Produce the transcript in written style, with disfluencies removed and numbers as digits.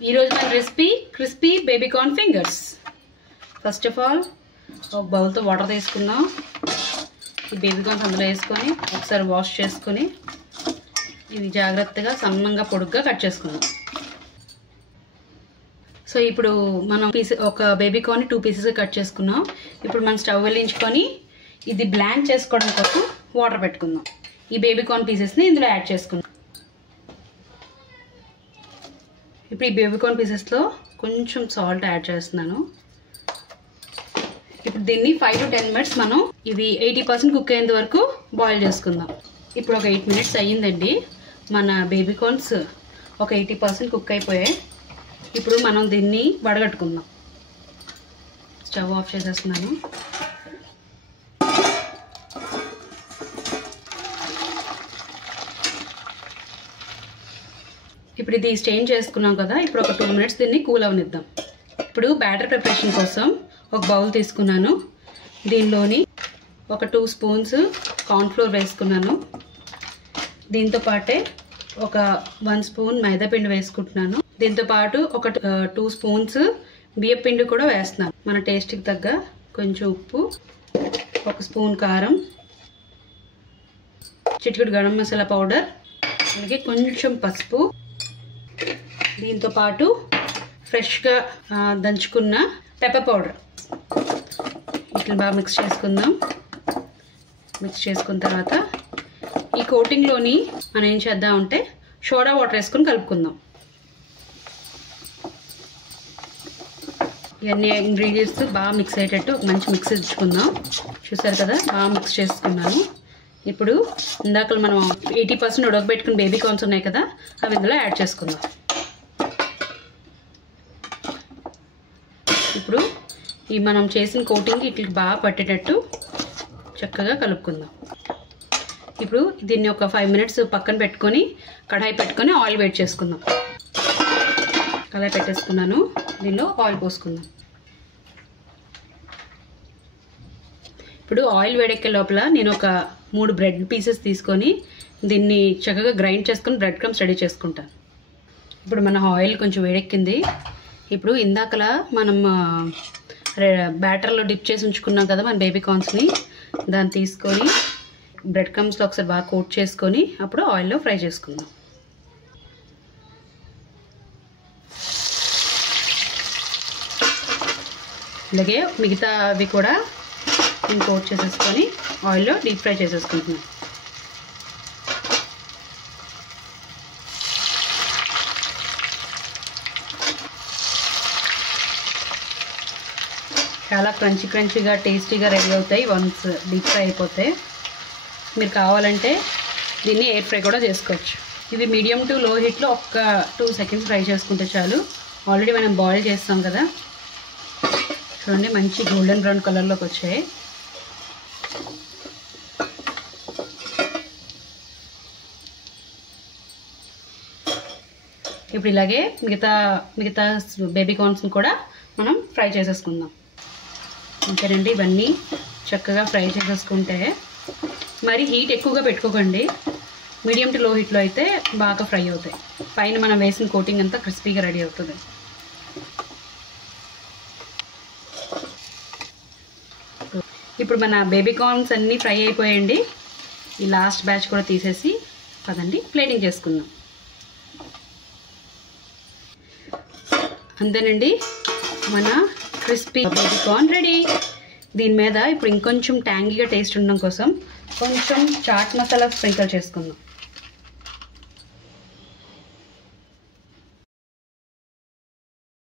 ఈ రోజు మన recipe crispy baby corn fingers. First of all ఒక బౌల్తో వాటర్ తీసుకుందాం. ఈ బేబీ కార్న్స్ అందులో వేసుకొని ఒకసారి వాష్ చేసుకొని ఇవి జాగ్రత్తగా సన్నంగా పొడుగ్గా కట్ చేసుకుందాం. సో ఇప్పుడు మనం ఒక బేబీ కార్న్ 2 పీసెస్ కట్ చేసుకున్నాం. ఇప్పుడు మనం స్టవ్ వెలిగించుకొని ఇది బ్లాంక్ చేసుకోవడం కోసం వాటర్ పెట్టుకుందాం. ఈ బేబీ కార్న్ పీసెస్ని ఇందులో యాడ్ చేసుకుందాం. ఇప్పుడు ఈ బేబీ కార్న్ పీసెస్లో కొంచెం సాల్ట్ యాడ్ చేస్తున్నాను. ఇప్పుడు దీన్ని 5 to 10 minutes మనం ఇవి 80% కుక్ అయ్యేంత వరకు బాయిల్ చేసుకుందాం. ఇప్పుడు ఒక 8 minutes అయ్యిందండి. మన బేబీ కార్న్స్ ఒక 80% కుక్ అయిపోయాయి. ఇప్పుడు మనం దీన్ని వడగట్టుకుందాం. స్టవ్ ఆఫ్ చేసేస్తున్నాను. ఇప్పుడు ఇది స్టెయిన్ చేసుకున్నాం కదా. ఇప్పుడు ఒక 2 minutes దీన్ని కూల్ అవనిద్దాం. ఇప్పుడు బ్యాటర్ ప్రిపరేషన్ కోసం ఒక బౌల్ తీసుకున్నాను. దీనిలోని ఒక 2 spoons కార్న్ ఫ్లోర్ వేసుకున్నాను. దీంతో పాటే ఒక 1 spoon మైదా పిండి వేసుకుంటున్నాను. దీంతో పాటు ఒక 2 spoons బియ్యం పిండి కూడా వేస్తున్నాను. మన టేస్ట్కి తగ్గ కొంచెం ఉప్పు, 1 spoon కారం, చిటికెడు గరం మసాలా పౌడర్, అలాగే కొంచెం పసుపు, దీంతో పాటు ఫ్రెష్గా దంచుకున్న పెప్పర్ పౌడర్. ఇట్లా బాగా మిక్స్ చేసుకుందాం. మిక్స్ చేసుకున్న తర్వాత ఈ కోటింగ్లోని మనం ఏం చేద్దామంటే సోడా వాటర్ వేసుకొని కలుపుకుందాం. ఇవన్నీ ఇంగ్రీడియంట్స్ బాగా మిక్స్ అయ్యేటట్టు మంచి మిక్స్ ఇచ్చుకుందాం. చూసారు కదా, బాగా మిక్స్ చేసుకున్నాను. ఇప్పుడు ఇందాక మనం 80% ఉడకబెట్టుకుని బేబీ కార్న్స్ ఉన్నాయి కదా, అవి ఇందులో యాడ్ చేసుకుందాం. ఇప్పుడు ఈ మనం చేసిన కోటింగ్ ఇట్లా బాగా పట్టేటట్టు చక్కగా కలుపుకుందాం. ఇప్పుడు దీన్ని ఒక 5 minutes పక్కన పెట్టుకొని కడాయి పెట్టుకొని ఆయిల్ వేడి చేసుకుందాం. కడాయి పెట్టేసుకున్నాను. దీనిలో ఆయిల్ పోసుకుందాం. ఇప్పుడు ఆయిల్ వేడెక్కే లోపల నేను ఒక 3 బ్రెడ్ పీసెస్ తీసుకొని దీన్ని చక్కగా గ్రైండ్ చేసుకొని బ్రెడ్ క్రమ్స్ రెడీ చేసుకుంటాను. ఇప్పుడు మన ఆయిల్ కొంచెం వేడెక్కింది. ఇప్పుడు ఇందాకలా మనం బ్యాటర్లో డిప్ చేసి ఉంచుకున్నాం కదా మన బేబీ కార్న్స్ని, దాన్ని తీసుకొని బ్రెడ్ క్రమ్స్లో ఒకసారి బాగా కోట్ చేసుకొని అప్పుడు ఆయిల్లో ఫ్రై చేసుకుందాం. అలాగే మిగతా అవి కూడా నేను కోట్ చేసేసుకొని ఆయిల్లో డీప్ ఫ్రై చేసేసుకుంటున్నాను. చాలా క్రంచీగా టేస్టీగా రెడీ అవుతాయి వన్స్ డీప్ ఫ్రై అయిపోతే. మీరు కావాలంటే దీన్ని ఎయిర్ ఫ్రై కూడా చేసుకోవచ్చు. ఇవి మీడియం టు లో హీట్లో ఒక 2 seconds ఫ్రై చేసుకుంటే చాలు. ఆల్రెడీ మనం బాయిల్ చేస్తాం కదా. చూడండి, మంచి గోల్డెన్ బ్రౌన్ కలర్లోకి వచ్చాయి. ఇప్పుడు ఇలాగే మిగతా బేబీ కార్న్స్ని కూడా మనం ఫ్రై చేసేసుకుందాం. అంతేనండి, ఇవన్నీ చక్కగా ఫ్రై చేసేసుకుంటే మరి హీట్ ఎక్కువగా పెట్టుకోకండి. మీడియం టు లో హీట్లో అయితే బాగా ఫ్రై అవుతాయి. పైన మనం వేసిన కోటింగ్ అంతా క్రిస్పీగా రెడీ అవుతుంది. ఇప్పుడు మన బేబీ కార్న్స్ అన్నీ ఫ్రై అయిపోయాయండి. ఈ లాస్ట్ బ్యాచ్ కూడా తీసేసి పదండి ప్లేటింగ్ చేసుకుందాం. అంతేనండి, మన క్రిస్పీ బేబీ కార్న్ రెడీ. దీని మీద ఇప్పుడు ఇంకొంచెం ట్యాంగీగా టేస్ట్ ఉండడం కోసం కొంచెం చాట్ మసాలా స్ప్రింకిల్ చేసుకుందాం.